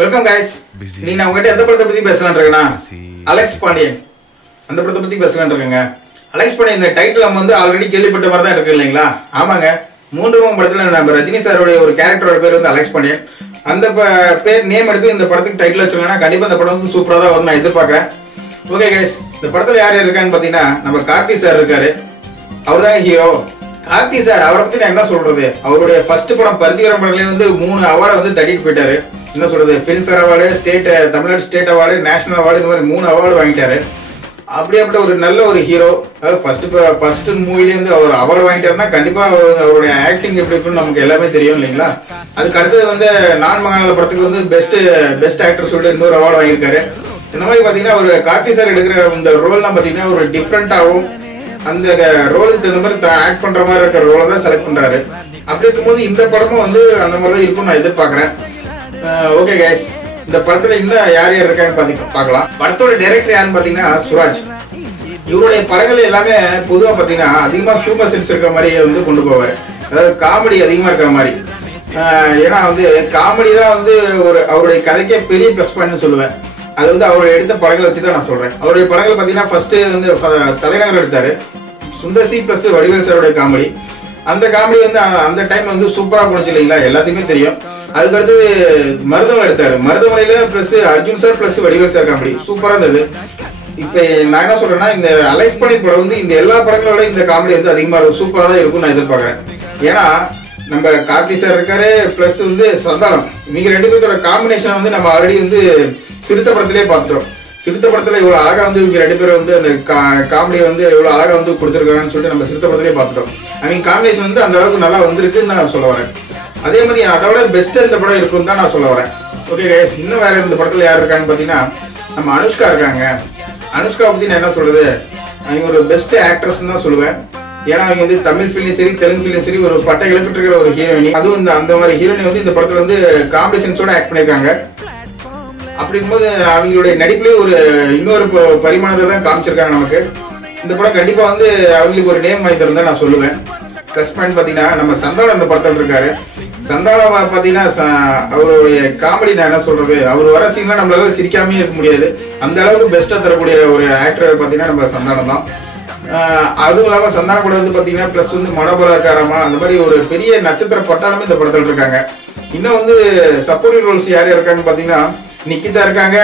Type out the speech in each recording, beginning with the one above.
Welcome guys. நீ நான் உங்ககிட்ட எந்த படத்தை பத்தி பேசலாம்னு இருக்கேனா? அலெக்ஸ் பாண்டியன். அந்த படத்தை பத்தி பேசலாம்னு இருக்கேங்க. அலெக்ஸ் பாண்டியன் இந்த டைட்டில் நம்ம வந்து ஆல்ரெடி கேள்விப்பட்ட மாதிரி தான் இருக்கு இல்லைங்களா? ஆமாங்க. மூன்றாம் படத்துல நம்ம ரஜினி சாரோட ஒரு கேரக்டரோட பேர் வந்து அலெக்ஸ் பாண்டியன். அந்த பேர் நேம் எடுத்து இந்த படத்துக்கு டைட்டில் வச்சிருக்காங்கன்னா கண்டிப்பா இந்த படம் வந்து சூப்பரா தான் வரும் நான் எதிர்பார்க்கறேன். ஓகே गाइस, இந்த படத்துல யார் இருக்கான்னு பாத்தீங்கன்னா நம்ம கார்த்தி சார் இருக்காரு. அவர்தான் ஹீரோ. கார்த்தி சார் அவரை பத்தி நான் என்ன சொல்றது, அவருடைய ஃபர்ஸ்ட் படம் பருத்திவரம் படத்துல வந்து 3 அவார்டை வந்து தட்டிட்டு போயிட்டாரு. என்ன சொல்றது, Filmfare award, Tamil Nadu state award, national award, இந்த மாதிரி 3 அவார்டு வாங்கிட்டாரு. அப்படியே ஒரு நல்ல ஒரு ஹீரோ. அதாவது ஃபர்ஸ்ட் மூவில இருந்து அவர் அவார்டு வாங்கிட்டாருன்னா கண்டிப்பா அவருடைய ஆக்டிங் எப்படி இருக்குன்னு நமக்கு எல்லாமே தெரியும் இல்லைங்களா? அதுக்கு அடுத்தது வந்து நான் மகாநல படத்துக்கு வந்து பெஸ்ட் ஆக்டர் சொல்லிட்டு இன்னொரு அவார்டு வாங்கியிருக்காரு. இந்த மாதிரி பாத்தீங்கன்னா ஒரு கார்த்தி சார் எடுக்கிற இந்த ரோல்லாம் பாத்தீங்கன்னா ஒரு டிஃப்ரெண்டாகவும் அந்த ரோலுக்கு தகுந்த மாதிரி ஆக்ட் பண்ற மாதிரி இருக்கிற ரோலை தான் செலக்ட் பண்றாரு. அப்படி இருக்கும்போது இந்த படமும் வந்து அந்த மாதிரி தான் இருக்கும்னு நான் எதிர்பார்க்கறேன். ஓகே गाइस, இந்த படத்துல இன்னும் யார் இருக்கான்னு பார்க்கலாம். படத்தோட டைரக்டர் யாருன்னு பாத்தீங்கன்னா சுராஜ். இவருடைய படங்கள் எல்லாமே பொதுவா பாத்தீங்கன்னா அதிகமா ஹியூமர் சென்ஸ் இருக்கிற மாதிரி வந்து கொண்டு போவாரு. அதாவது காமெடி அதிகமா இருக்கிற மாதிரி. ஏன்னா வந்து காமெடி தான் வந்து அவருடைய கதைக்கே பெரிய பிளஸ் பாயிண்ட்னு சொல்லுவேன். அது வந்து அவருடைய எடுத்த படங்களை வச்சு தான் நான் சொல்றேன். அவருடைய படங்கள் பாத்தீங்கன்னா ஃபர்ஸ்ட் வந்து தலைநகர் எடுத்தாரு. சுந்தசி பிளஸ் வடிவேல் சாருடைய காமெடி. அந்த காமெடி வந்து அந்த டைம் வந்து சூப்பரா போனுச்சு இல்லைங்களா, எல்லாத்துக்குமே தெரியும். அதுக்கடுத்து மருதமலை எடுத்தாரு. மருதமலையில plus Arjun sir plus Vadivel sir comedy சூப்பரா இருந்தது. இப்ப நான் என்ன சொல்றேன்னா இந்த அலெக்ஸ் பாண்டியன் படம் வந்து இந்த எல்லா படங்களோட இந்த காமெடி வந்து அதிகமா சூப்பரா தான் இருக்கும் நான் எதிர்பார்க்கறேன். ஏன்னா நம்ம கார்த்தி சார் இருக்காரு பிளஸ் வந்து சந்தானம், இவங்க 2 பேரோட காம்பினேஷன் வந்து நம்ம ஆல்ரெடி வந்து சிறுத்த படத்திலே பார்த்தோம். சிறுத்த படத்துல இவ்வளவு அழகா வந்து இவங்க 2 பேரும் வந்து அந்த காமெடியை வந்து இவ்வளவு அழகா வந்து கொடுத்துருக்காங்கன்னு சொல்லிட்டு நம்ம சிறுத்த படத்திலே பார்த்துட்டோம். ஐ மீன் காம்பினேஷன் வந்து அந்த அளவுக்கு நல்லா வந்திருக்குன்னு நான் சொல்ல வரேன். அதே மாதிரி அதோட பெஸ்ட் இந்த படம் இருக்கும் தான் நான் சொல்ல வரேன். ஓகே गाइस, இன்னும் வேற இந்த படத்துல யார் இருக்காங்கன்னு பாத்தீங்கன்னா நம்ம அனுஷ்கா இருக்காங்க. அனுஷ்கா பத்தி நான் என்ன சொல்றது, அவங்க ஒரு பெஸ்ட் ஆக்ட்ரஸ் தான் சொல்லுவேன். ஏன்னா அவங்க வந்து தமிழ் ஃபிலிம் சரி தெலுங்கு ஃபிலிம் சரி ஒரு பட்டை இழப்பிட்டு இருக்கிற ஒரு ஹீரோயினி. அதுவும் அந்த மாதிரி ஹீரோயினி வந்து இந்த படத்துல வந்து காமெடி சென்ஸோட ஆக்ட் பண்ணிருக்காங்க. அப்படிங்கும்போது அவங்களுடைய நடிப்புலயே ஒரு இன்னொரு பரிமாணத்தை தான் காமிச்சிருக்காங்க நமக்கு. இந்த படம் கண்டிப்பா வந்து அவங்களுக்கு ஒரு நேம் வாங்கி தரும் தான் நான் சொல்லுவேன். பிளஸ் பாயிண்ட் பாத்தீங்கன்னா நம்ம சந்தானம் இந்த படத்தில் இருக்காரு. சந்தானம் பாத்தீங்கன்னா அவருடைய காமெடி நான் என்ன சொல்றது, அவர் வர சீன்ல நம்மளால சிரிக்காமே இருக்க முடியாது. அந்த அளவுக்கு பெஸ்டா தரக்கூடிய ஒரு ஆக்டர் பாத்தீங்கன்னா நம்ம சந்தானம் தான். அதுவும் இல்லாம சந்தானம் கூட வந்து பாத்தீங்கன்னா பிளஸ் வந்து மனோபலம் இருக்காராமா, அந்த மாதிரி ஒரு பெரிய நட்சத்திர பட்டாளமே இந்த படத்தில் இருக்காங்க. இன்னும் வந்து சப்போர்ட்டிவ் ரோல்ஸ் யார் இருக்காங்கன்னு பாத்தீங்கன்னா நிக்கிதா இருக்காங்க,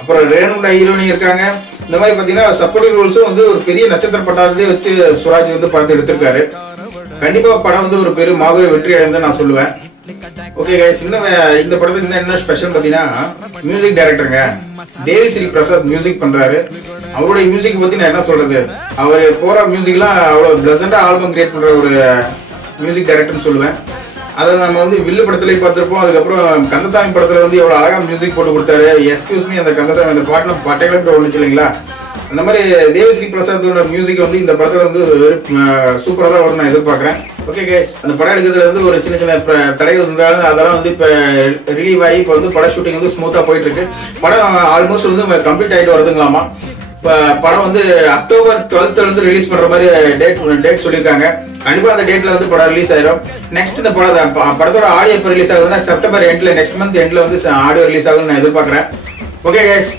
அப்புறம் ரேணுடா ஹீரோனி இருக்காங்க. இந்த மாதிரி பாத்தீங்கன்னா சப்போர்ட்டிவ் ரோல்ஸும் வந்து ஒரு பெரிய நட்சத்திர பட்டாளத்தையே வச்சு சுராஜ் வந்து படத்தை எடுத்திருக்காரு. கண்டிப்பா படம் வந்து ஒரு பெரிய மாபெரும் வெற்றி அடைந்து நான் சொல்லுவேன். ஓகே गाइस, இன்னும் இந்த படத்துக்கு என்ன ஸ்பெஷல் பாத்தீங்கன்னா மியூசிக் டைரக்டருங்க தேவிஸ்ரீ பிரசாத் மியூசிக் பண்றாரு. அவருடைய மியூசிக் பத்தி நான் என்ன சொல்றது, அவர் போற மியூசிக்லாம் அவ்வளவு பிளசண்டா ஆல்பம் கிரியேட் பண்ற ஒரு மியூசிக் டைரக்டர்னு சொல்லுவேன். அதை நம்ம வந்து வில்லு படத்துலயும் பார்த்திருப்போம். அதுக்கப்புறம் கந்தசாமி படத்துல வந்து எவ்வளவு அழகா மியூசிக் போட்டு கொடுத்தாரு. எக்ஸ்கியூஸ் மீ, அந்த கந்தசாமி அந்த பாட்டுல பட்டைகளை ஒண்ணுச்சு இல்லைங்களா? அந்த மாதிரி தேவிஸ்ரீ பிரசாத்தோட மியூசிக் வந்து இந்த படத்துல வந்து சூப்பரா தான் வரும் நான் எதிர்பார்க்கறேன். ஓகே गाइस, அந்த படம் எடுக்கிறதுல வந்து ஒரு சின்ன தடைகள் இருந்தாலும் அதெல்லாம் வந்து இப்ப ரிலீவ் ஆகி இப்ப வந்து பட ஷூட்டிங் வந்து ஸ்மூத்தா போயிட்டு இருக்கு. படம் ஆல்மோஸ்ட் வந்து கம்ப்ளீட் ஆயிட்டு வருதுங்களாமா. படம் வந்து அக்டோபர் 12th வந்து ரிலீஸ் பண்ற மாதிரி டேட் சொல்லியிருக்காங்க. கண்டிப்பா அந்த டேட்ல வந்து படம் ரிலீஸ் ஆயிரும். நெக்ஸ்ட் இந்த படத்தோட ஆடியோ எப்ப ரிலீஸ் ஆகுதுன்னா செப்டம்பர் எண்ட்ல நெக்ஸ்ட் மந்த் எண்ட்ல வந்து ஆடியோ ரிலீஸ் ஆகும்னு நான் எதிர்பார்க்கறேன். ஓகே गाइस,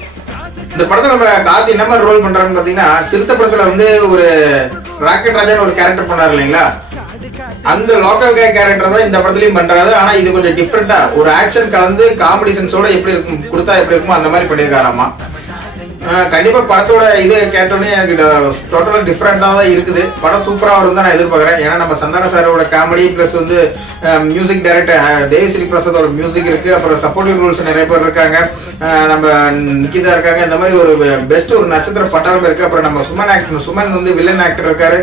இந்த படத்துல நம்ம கார்த்தி என்ன மாதிரி ரோல் பண்றான்னு பாத்தீங்கன்னா சிறுத்த படத்துல வந்து ஒரு ராக்கெட் ராஜான்னு ஒரு கேரக்டர் பண்ணாரு இல்லைங்களா, அந்த லோக்கல் கே கேரக்டர் தான் இந்த படத்துலயும் பண்றாரு. ஆனா இது கொஞ்சம் டிஃப்ரெண்டா ஒரு ஆக்ஷன் கலந்து காமெடி சென்ஸோட எப்படி இருக்கும் கொடுத்தா எப்படி இருக்குமோ அந்த மாதிரி பண்ணிருக்காராமா. கண்டிப்பா படத்தோட இது கேட்டோன்னே எனக்கு டோட்டலா டிஃப்ரெண்டா தான் இருக்குது. படம் சூப்பரா வரும் தான் நான் எதிர்பார்க்கறேன். ஏன்னா நம்ம சந்தான சாரோட காமெடி பிளஸ் வந்து மியூசிக் டைரக்டர் தேவிஸ்ரீ பிரசாத்தோட மியூசிக் இருக்கு. அப்புறம் சப்போர்ட்டிவ் ரோல்ஸ் நிறைய பேர் இருக்காங்க. நம்ம நிக்கிதா இருக்காங்க. இந்த மாதிரி ஒரு பெஸ்ட் ஒரு நட்சத்திர பட்டாளம் இருக்கு. அப்புறம் நம்ம சுமன் வந்து வில்லன் ஆக்டர் இருக்காரு.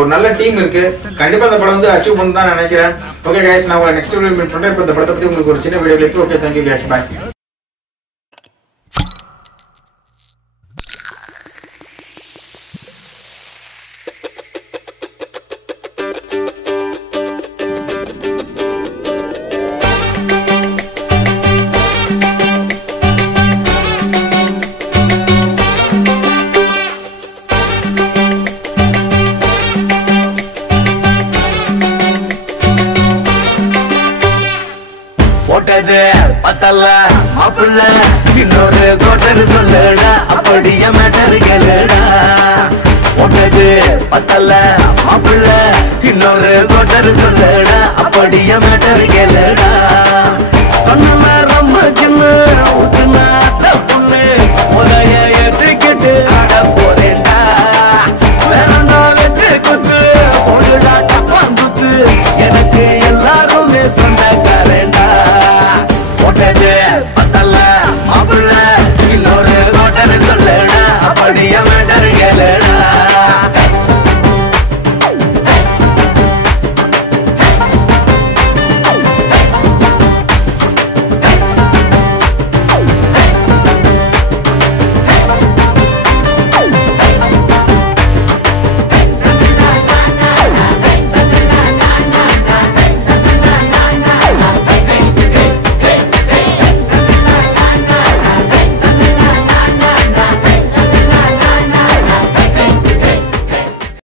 ஒரு நல்ல டீம் இருக்கு. கண்டிப்பா இந்த படம் வந்து அச்சீவ் பண்ணு தான் நினைக்கிறேன். ஓகே गाइस, நான் உங்களை நெக்ஸ்ட் வீடியோ மீட் பண்றேன். இப்போ இந்த படத்தை பத்தி உங்களுக்கு ஒரு சின்ன வீடியோ இருக்கு. Okay, thank you guys, bye. பத்தல மாப்பிள்ள இன்னொரு கோட்டர் சொல்லுடா அப்படிய மேட்டர் கேளுடா ஒன்னது பத்தல மாப்பிள்ள இன்னொரு கோட்டர் சொல்லுடா அப்படிய மேட்டர் கேளுடா கண்ணுல